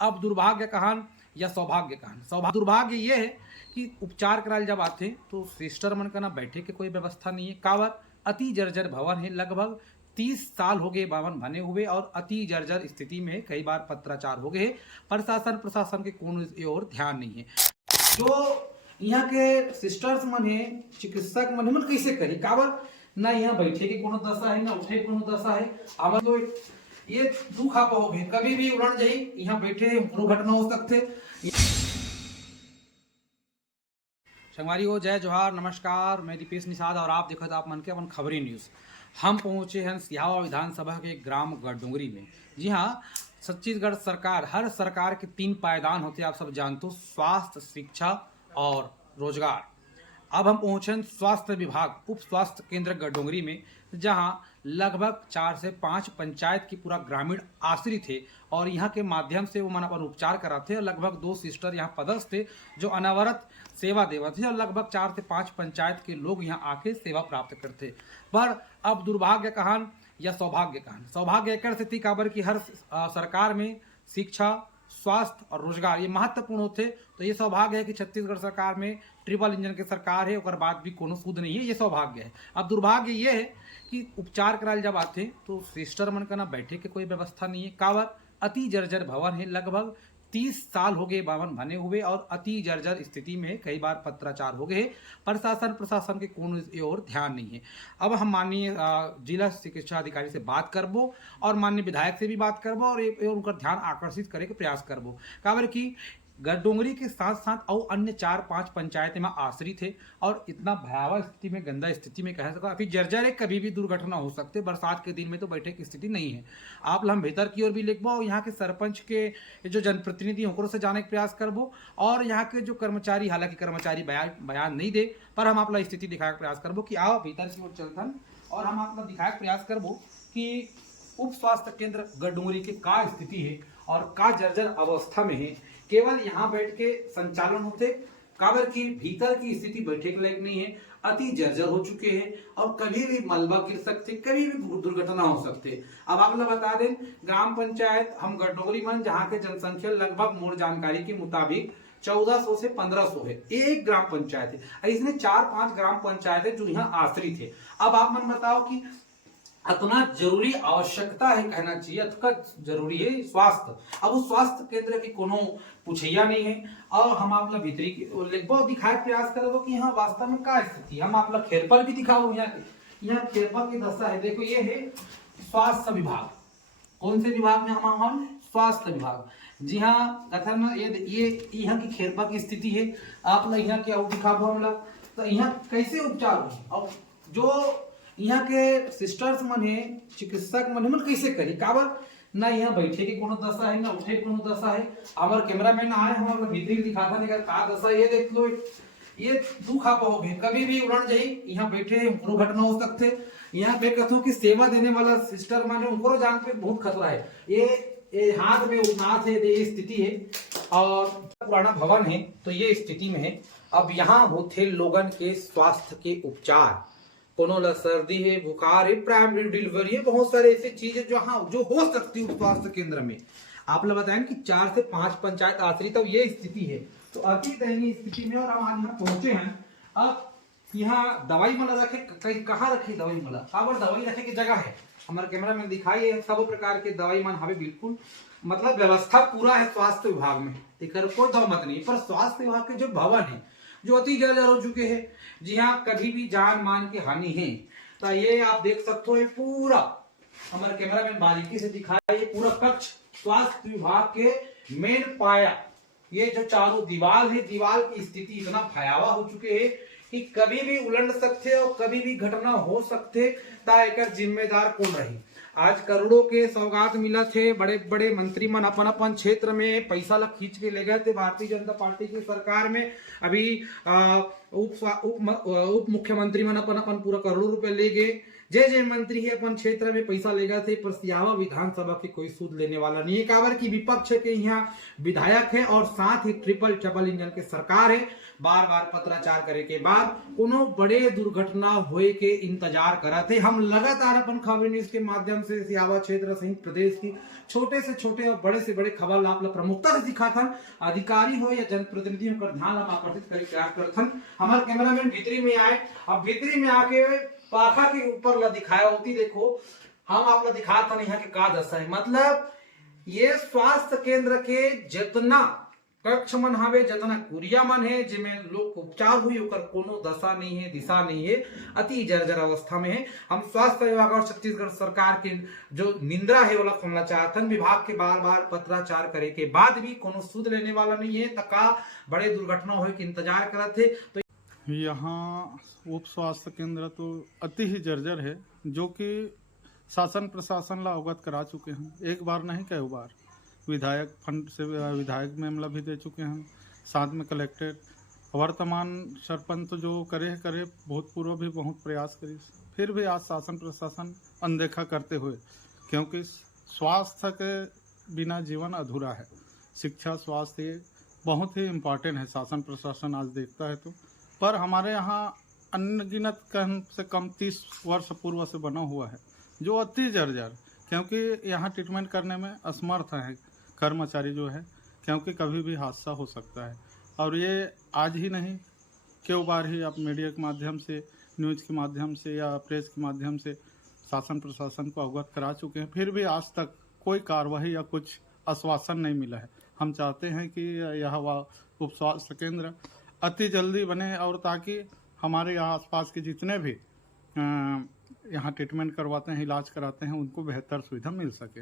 अब दुर्भाग्य कहान या सौभाग्य कहान। दुर्भाग्य ये है कि उपचार कराल जब आते तो सिस्टर मन का ना बैठे के कोई व्यवस्था नहीं है। कावर अति जर्जर भवन है, लगभग 30 साल हो गए भवन बने हुए और अति जर्जर स्थिति में कई बार पत्राचार हो गए। प्रशासन के कोई और ध्यान नहीं है। जो यहाँ के सिस्टर्स मन है, चिकित्सक मन है, मन कैसे करी कावर ना यहाँ बैठे के कोनो दशा है ना उठे कोनो दशा है। आवर तो ये दुख आप हो गए, कभी भी उड़न जाई यहाँ बैठे दुर्घटना हो सकते। संगवारी हो जय जोहार नमस्कार, मैं दीपेश निषाद और आप देखो आप मन के अपन खबरी न्यूज़। हम पहुंचे हैं सिहावा विधानसभा के ग्राम गढ़डोंगरी में। जी हाँ, छत्तीसगढ़ सरकार, हर सरकार के 3 पायदान होते हैं, आप सब जानते हो, स्वास्थ्य, शिक्षा और रोजगार। अब हम पहुंचे स्वास्थ्य विभाग उप स्वास्थ्य केंद्र गढ़डोंगरी में, जहां लगभग 4 से 5 पंचायत की पूरा ग्रामीण आश्रित थे और यहां के माध्यम से वो मन अपन उपचार कराते हैं। लगभग 2 सिस्टर यहां पदस्थ थे जो अनवरत सेवा देवते थे और लगभग 4 से 5 पंचायत के लोग यहां आके सेवा प्राप्त करते। पर अब दुर्भाग्य कहान या सौभाग्य कहान। सौभाग्य एक स्थिति काबर की हर सरकार में शिक्षा, स्वास्थ्य और रोजगार ये महत्वपूर्ण होते। तो ये सौभाग्य है कि छत्तीसगढ़ सरकार में ट्रिपल इंजन की सरकार है, और बाद भी कोनो सूद नहीं है, ये सौभाग्य है। अब दुर्भाग्य ये है कि उपचार कराल जब आते तो सिस्टर मन का ना बैठे के कोई व्यवस्था नहीं है। कावर अति जर्जर भवन है, लगभग 30 साल हो गए भवन बने हुए और अति जर्जर स्थिति में कई बार पत्राचार हो गए। प्रशासन के कोई और ध्यान नहीं है। अब हम माननीय जिला चिकित्सा अधिकारी से बात करबो और माननीय विधायक से भी बात करबो और उनका ध्यान आकर्षित करे के प्रयास करबो। काबर की गढ़डोंगरी के साथ साथ और अन्य 4-5 पंचायतें में आश्रित थे और इतना भयावह स्थिति में, गंदा स्थिति में कह सका, अभी जर्जर है, कभी भी दुर्घटना हो सकते। बरसात के दिन में तो बैठे की स्थिति नहीं है। आप हम भीतर की ओर भी लिखबो और यहाँ के सरपंच के जो जनप्रतिनिधि हों से जाने का प्रयास करबो और यहाँ के जो कर्मचारी, हालांकि कर्मचारी बयान नहीं दे, पर हम आप स्थिति दिखाने का प्रयास करबो कि आओ भीतर की ओर चलतन और हम आप दिखाने का प्रयास करबो कि उप स्वास्थ्य केंद्र गढ़डोंगरी के का स्थिति है और का जर्जर अवस्था में है। केवल यहाँ बैठ के संचालन होते, काबर की भीतर की स्थिति बैठे के लायक नहीं है, अति जर्जर हो चुके हैं और कभी भी मलबा गिर सकते, कभी भी दुर्घटना हो सकते। अब आप लोग बता दें, ग्राम पंचायत हम गढ़डोंगरी में, जहाँ के जनसंख्या लगभग मोर जानकारी के मुताबिक 1400 से 1500 है, एक ग्राम पंचायत है। इसमें 4-5 ग्राम पंचायत है जो यहाँ आश्रित है। अब आप मन बताओ कि इतना जरूरी आवश्यकता है, कहना चाहिए इतना जरूरी है स्वास्थ्य। अब उस स्वास्थ्य केंद्र की कोनो पूछैया नहीं है और हम आप लोग भीतरी लिखबो दिखाए प्रयास करो कि यहाँ वास्तव में क्या स्थिति है। हम आप लोग खेर पर भी दिखाओ, यहाँ खेर पर की दशा है। देखो ये है स्वास्थ्य विभाग। कौन से विभाग में हम स्वास्थ्य विभाग। जी हाँ, कथन ये यहाँ की खेरपा की स्थिति है। आप लोग यहाँ क्या दिखाबो हम लोग, तो यहाँ कैसे उपचार हो और जो यहाँ के सिस्टर्स मन है, चिकित्सक मन है, मन कैसे करी काबर ना यहाँ बैठे के कोनो दशा है ना उठे कोनो दशा है। हमारे कैमरामैन आए, हम भीतरी दिखाता नहीं का दशा, ये देख लो, ये दुख आप हो गए, कभी भी उड़न जाई यहाँ बैठे दुर्घटना हो सकते। यहाँ पे कथों की सेवा देने वाला सिस्टर मन है, उनको जान पे बहुत खतरा है। ये हाथ में उन्नाथ है, ये स्थिति है और पुराना भवन है, तो ये स्थिति में है। अब यहाँ होते लोगन के स्वास्थ्य के उपचार, कोनो सर्दी है, बुखार है, प्राइमरी डिलीवरी है, बहुत सारे ऐसे चीजें जो हो सकती है स्वास्थ्य केंद्र में। आप लोग बताएं कि 4 से 5 पंचायत आश्रित, तो ये स्थिति है। तो अति दयनीय स्थिति में और हम आज यहाँ पहुंचे हैं। अब यहाँ दवाई मला रखे, कहाँ रखे दवाई मला, काबर दवाई रखे की जगह है। हमारे कैमरा में दिखाई है, सब प्रकार के दवाई मन हवे, बिल्कुल मतलब व्यवस्था पूरा है स्वास्थ्य विभाग में, कोई दवा मत नहीं। पर स्वास्थ्य विभाग के जो भवन है जो अति जर्जर हो चुके हैं, जी हाँ, कभी भी जान मान की हानि है। तो ये आप देख सकते हो, ये पूरा हमारे कैमरा में बारीकी से दिखाया, ये पूरा कक्ष स्वास्थ्य विभाग के मेन पाया, ये जो चारों दीवार है, दीवार की स्थिति इतना भयावह हो चुके हैं कि कभी भी उलट सकते और कभी भी घटना हो सकते। ता एकर जिम्मेदार कौन रही। आज करोड़ों के सौगात मिला थे, बड़े बड़े मंत्री मन अपन अपन क्षेत्र में पैसा ला खींच के ले गए थे भारतीय जनता पार्टी की सरकार में। अभी उप मुख्यमंत्री मन अपन अपन पूरा करोड़ों रुपए ले गए, जय जय मंत्री है अपन क्षेत्र में पैसा लेगा थे पर सियावा विधानसभा के कोई सूद लेने वाला नहीं है। काबर की विपक्ष के यहाँ विधायक है और साथ ही ट्रिपल डबल इंजन के सरकार है। बार बार पत्राचार करे के बाद कोनो बड़े दुर्घटना होए के इंतजार करा थे। हम लगातार अपन खबर न्यूज के माध्यम से सियावा क्षेत्र सहित प्रदेश की छोटे से छोटे और बड़े से बड़े खबर आप प्रमुखता से दिखा था। अधिकारी हो या जनप्रतिनिधियों का ध्यान हम आकर्षित करे प्रयास करते हैं। हमारे कैमरामैन भीतरी में आए, अब भीतरी में आके पाखा के ऊपर ला दिखाया होती। देखो हम आप ला दिखा था यहाँ के का दशा है, मतलब ये स्वास्थ्य केंद्र के जितना कक्ष मन हवे, जितना कुरिया मन है जिसमें लोग उपचार हुई ओकर कोनो दशा नहीं है, दिशा नहीं है, अति जर्जर अवस्था में है। हम स्वास्थ्य विभाग और छत्तीसगढ़ सरकार के जो निंदा है वो सुनना चाहते हैं। विभाग के बार बार पत्राचार करे के बाद भी कोनो सूद लेने वाला नहीं है, तका बड़े दुर्घटना हो के इंतजार करते थे। तो यहाँ उप स्वास्थ्य केंद्र तो अति ही जर्जर है, जो कि शासन प्रशासन ला अवगत करा चुके हैं। एक बार नहीं कई बार विधायक फंड से विधायक मामला भी दे चुके हैं, साथ में कलेक्टर वर्तमान सरपंच जो करे भूतपूर्व भी बहुत प्रयास करी, फिर भी आज शासन प्रशासन अनदेखा करते हुए, क्योंकि स्वास्थ्य के बिना जीवन अधूरा है। शिक्षा स्वास्थ्य बहुत ही इम्पोर्टेंट है, शासन प्रशासन आज देखता है तो। पर हमारे यहाँ अनगिनत कम से कम 30 वर्ष पूर्व से बना हुआ है, जो अति जर्जर, क्योंकि यहाँ ट्रीटमेंट करने में असमर्थ है कर्मचारी जो है, क्योंकि कभी भी हादसा हो सकता है। और ये आज ही नहीं, कई बार ही आप मीडिया के माध्यम से, न्यूज़ के माध्यम से या प्रेस के माध्यम से शासन प्रशासन को अवगत करा चुके हैं, फिर भी आज तक कोई कार्रवाई या कुछ आश्वासन नहीं मिला है। हम चाहते हैं कि यह उप स्वास्थ्य केंद्र अति जल्दी बने, और ताकि हमारे यहाँ आसपास के जितने भी यहाँ ट्रीटमेंट करवाते हैं, इलाज कराते हैं, उनको बेहतर सुविधा मिल सके।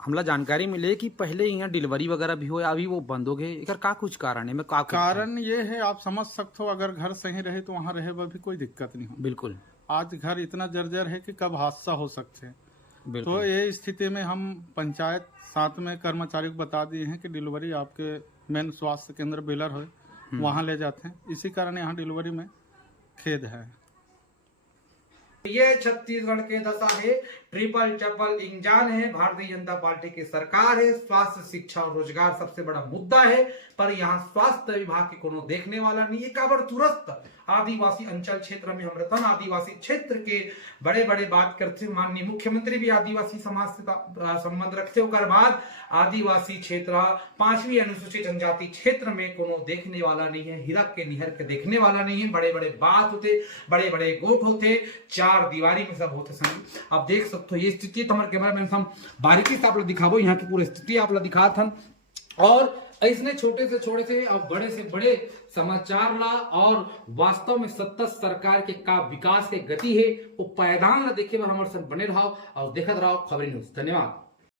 हमला जानकारी मिले कि पहले यहाँ डिलीवरी वगैरह भी हो, अभी वो बंद हो गए, एकर का कुछ कारण है? मैं का कारण ये है, आप समझ सकते हो, अगर घर सही रहे तो वहाँ रहे भी कोई दिक्कत नहीं हो। बिल्कुल, आज घर इतना जर्जर है कि कब हादसा हो सकते हैं। तो ये स्थिति में हम पंचायत साथ में कर्मचारी को बता दिए हैं कि डिलीवरी आपके मेन स्वास्थ्य केंद्र बेलर हो, वहाँ ले जाते हैं। इसी कारण यहाँ डिलीवरी में खेद है। ये छत्तीसगढ़ के दशा है, ट्रिपल डबल इंजन है, भारतीय जनता पार्टी की सरकार है। स्वास्थ्य, शिक्षा और रोजगार सबसे बड़ा मुद्दा है, पर यहाँ स्वास्थ्य विभाग के कोनो देखने वाला नहीं है। काबर तुरंत आदिवासी अंचल क्षेत्र में हम रतन आदिवासी क्षेत्र के बड़े बड़े बात करते, माननीय मुख्यमंत्री भी आदिवासी समाज से संबंध रखते। ओकर बाद आदिवासी क्षेत्र 5वीं अनुसूचित जनजाति क्षेत्र में कोनो देखने वाला नहीं है, हिरक के निहर के देखने वाला नहीं है। बड़े बड़े बात होते, बड़े बड़े गोट होते, चार दीवारी में सब होते। आप देख सकते हो ये स्थिति, तो हमारे कैमरामैन हम बारीकी से आप लोग दिखाबो, यहाँ की पूरी स्थिति आप लोग दिखा था। और इसने छोटे से और बड़े से बड़े समाचार ला, और वास्तव में सत्ता सरकार के का विकास के गति है वो पैदान ला देखे बार हमारे साथ बने रहो और देखते रहो खबरी न्यूज। धन्यवाद।